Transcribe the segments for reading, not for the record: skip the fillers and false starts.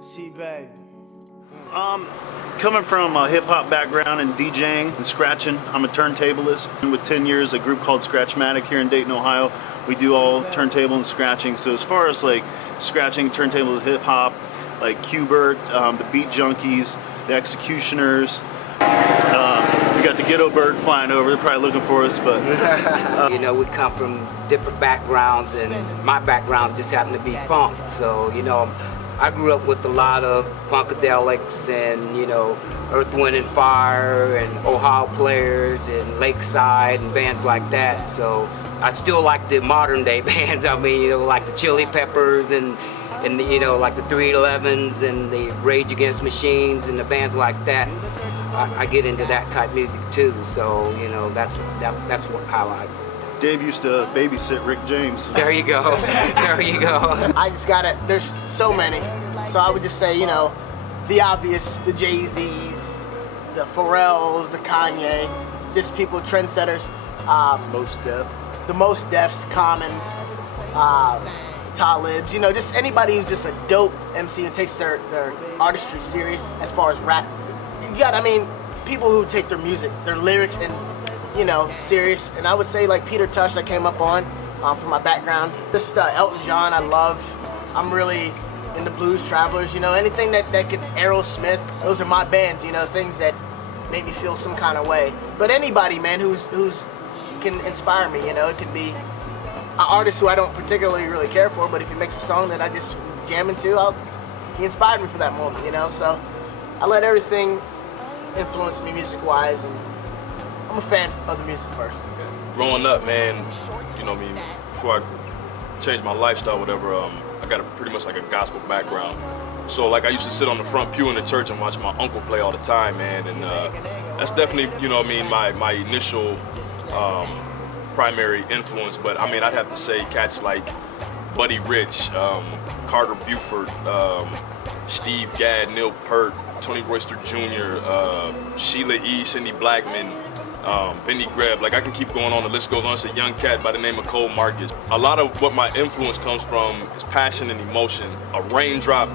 See, baby. Coming from a hip-hop background and DJing and scratching, I'm a turntablist. And with 10 years, a group called Scratchmatic here in Dayton, Ohio. We do all turntable and scratching. So as far as like scratching, turntable, hip-hop, like Qbert, the Beat Junkies, the Executioners. We got the Ghetto Bird flying over. They're probably looking for us, but you know, we come from different backgrounds, and my background just happened to be funk. So, you know, I grew up with a lot of Funkadelics and, you know, Earth, Wind and Fire and Ohio Players and Lakeside and bands like that. So I still like the modern day bands. I mean, you know, like the Chili Peppers and you know, like the 311s and the Rage Against Machines and the bands like that. I get into that type of music too. So, you know, that's how I. Dave used to babysit Rick James. There you go. There you go. I just gotta, there's so many. So I would just say, you know, the obvious, the Jay-Z's, the Pharrells, the Kanye, just people, trendsetters. Most Def. The Most Defs, Commons, Talibs, you know, just anybody who's just a dope MC and takes their artistry serious as far as rap. You got, I mean, people who take their music, their lyrics and, you know, serious. And I would say like Peter Tosh I came up on from my background. Just Elton John I love. I'm really into Blues Travelers, you know, anything that can, Aerosmith, those are my bands, you know, things that make me feel some kind of way. But anybody, man, who's can inspire me, you know, it could be an artist who I don't particularly really care for, but if he makes a song that I just jam into, he inspired me for that moment, you know, so I let everything influence me music-wise, and I'm a fan of the music first. Growing up, man, you know what I mean, before I changed my lifestyle, whatever, I got pretty much like a gospel background. So like I used to sit on the front pew in the church and watch my uncle play all the time, man, and that's definitely, you know what I mean, my initial primary influence. But I mean, I'd have to say cats like Buddy Rich, Carter Buford, Steve Gadd, Neil Peart, Tony Royster Jr., Sheila E., Cindy Blackman, Benny Greb. Like I can keep going on, the list goes on. It's a young cat by the name of Cole Marcus. A lot of what my influence comes from is passion and emotion. A raindrop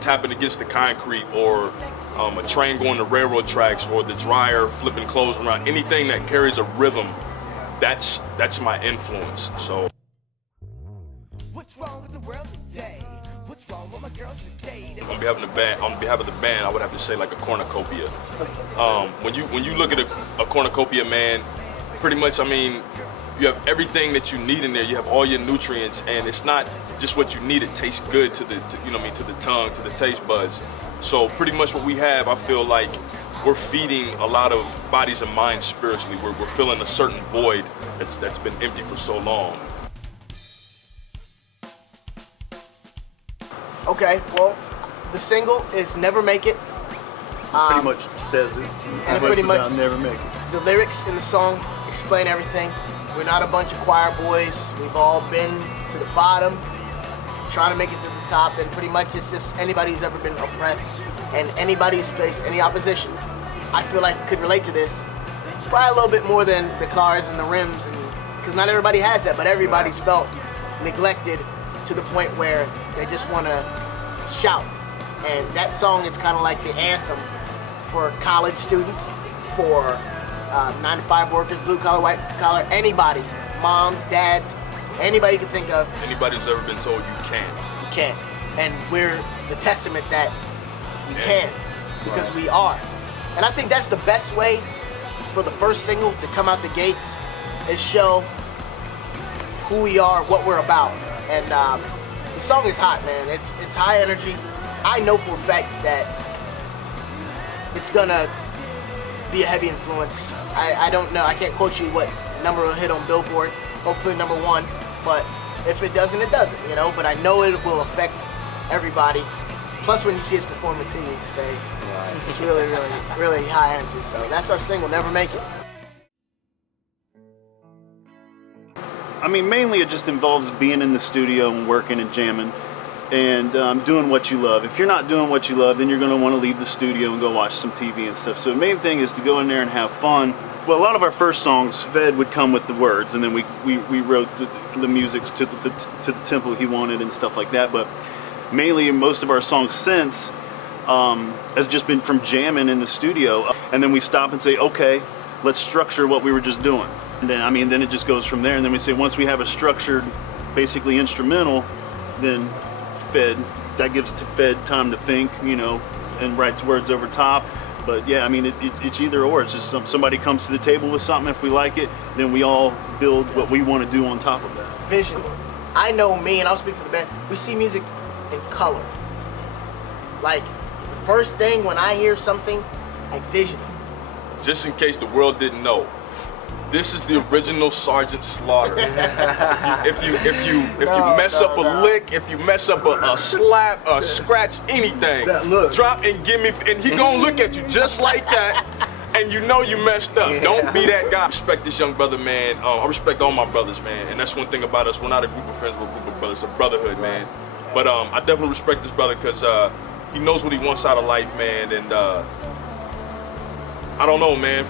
tapping against the concrete, or a train going to railroad tracks, or the dryer flipping clothes around. Anything that carries a rhythm, that's my influence. So. What's wrong with the world today? What's wrong with my girls today? On behalf of the band, I would have to say like a cornucopia. When you look at a cornucopia, man, pretty much, I mean, you have everything that you need in there. You have all your nutrients, and it's not just what you need. It tastes good to the tongue, to the taste buds. So pretty much what we have, I feel like we're feeding a lot of bodies and minds spiritually. We're filling a certain void that's been empty for so long. Okay, well, the single is Never Make It. Pretty much says it. And pretty much Never Make It. The lyrics in the song explain everything. We're not a bunch of choir boys. We've all been to the bottom, trying to make it to the top, and pretty much it's just anybody who's ever been oppressed and anybody who's faced any opposition, I feel like could relate to this. It's probably a little bit more than the cars and the rims, because not everybody has that, but everybody's felt neglected to the point where they just want to shout. And that song is kind of like the anthem for college students, for 9-to-5 workers, blue collar, white collar, anybody, moms, dads, anybody you can think of. Anybody who's ever been told you can't. You can't. And we're the testament that you can, because we are. And I think that's the best way for the first single to come out the gates, is show who we are, what we're about. And the song is hot, man. It's high energy. I know for a fact that it's gonna be a heavy influence. I don't know, I can't quote you what number it'll hit on Billboard, hopefully #1, but if it doesn't, it doesn't, you know, but I know it will affect everybody. Plus when you see us performing too, you can say, it's really, really, really high energy. So that's our single, Never Make It. I mean, mainly it just involves being in the studio and working and jamming and doing what you love. If you're not doing what you love, then you're going to want to leave the studio and go watch some TV and stuff. So the main thing is to go in there and have fun. Well, a lot of our first songs, Fed would come with the words, and then we wrote the musics to the tempo he wanted and stuff like that. But mainly most of our songs since has just been from jamming in the studio, and then we stop and say, okay, let's structure what we were just doing. And then, then it just goes from there. And then we say, once we have a structured, basically instrumental, then that gives Fed time to think, and writes words over top. But yeah, it's either or. It's just somebody comes to the table with something. If we like it, then we all build what we want to do on top of that. Vision. I know me, and I'll speak for the band, we see music in color. Like, the first thing when I hear something, I vision it. Just in case the world didn't know, this is the original Sergeant Slaughter. If you mess up a lick, if you mess up a slap, a scratch, anything, drop and give me, and he gonna look at you just like that, and you know you messed up. Don't be that guy. I respect this young brother, man. I respect all my brothers, man. And that's one thing about us. We're not a group of friends, we're a group of brothers. It's a brotherhood, man. But I definitely respect this brother because he knows what he wants out of life, man. And I don't know, man.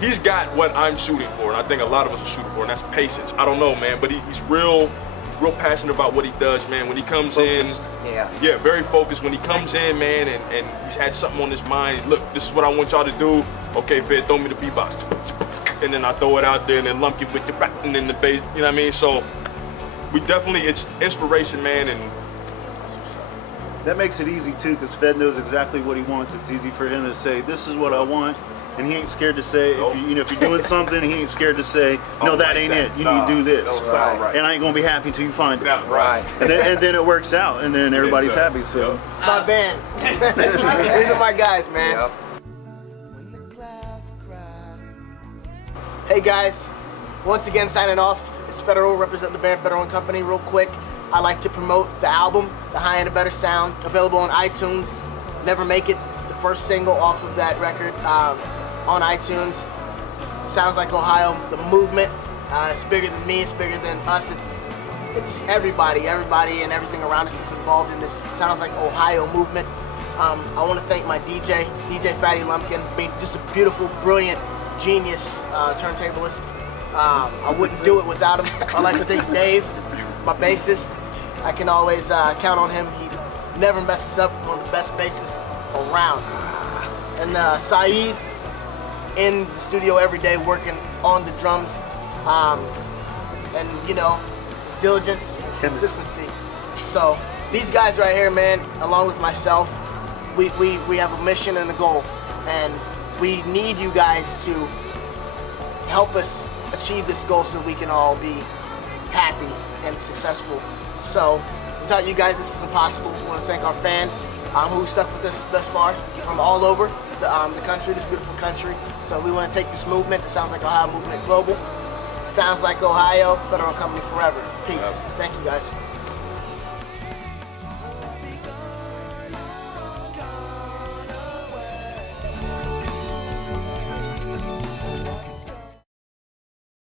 He's got what I'm shooting for, and I think a lot of us are shooting for, and that's patience. I don't know, man, but he's real passionate about what he does, man. When he comes in, very focused. When he comes in, man, and he's had something on his mind. Look, this is what I want y'all to do. Okay, Fed, throw me the beatbox, and then I throw it out there, and then lump you with the back, and then the bass. You know what I mean? So we definitely, it's inspiration, man, and that makes it easy too, because Fed knows exactly what he wants. It's easy for him to say, "This is what I want." And he ain't scared to say, if you're doing something, he ain't scared to say, no, that ain't it. You need to do this. Right. And I ain't gonna be happy until you find it. Right. And then it works out, and then everybody's happy. So it's my band. These are my guys, man. Yep. When the clouds cry. Hey guys, once again signing off. It's Federal, represent the band Federal and Company. Real quick, I like to promote the album, The High and the Better Sound, available on iTunes. Never Make It, the first single off of that record. On iTunes. Sounds Like Ohio, the movement. It's bigger than me, it's bigger than us. It's everybody and everything around us is involved in this Sounds Like Ohio movement. I want to thank my DJ Fatty Lumpkin, being just a beautiful, brilliant, genius turntablist. I wouldn't do it without him. I'd like to thank Dave, my bassist. I can always count on him. He never messes up, one of the best bassists around. And Saeed, in the studio every day working on the drums, and his diligence and consistency. So these guys right here, man, along with myself, we have a mission and a goal, and we need you guys to help us achieve this goal so we can all be happy and successful. So without you guys, this is impossible. We want to thank our fans who stuck with us thus far from all over the country, this beautiful country. So we want to take this movement, the Sounds Like Ohio movement global. Sounds Like Ohio, Federal Company forever. Peace. Thank you guys.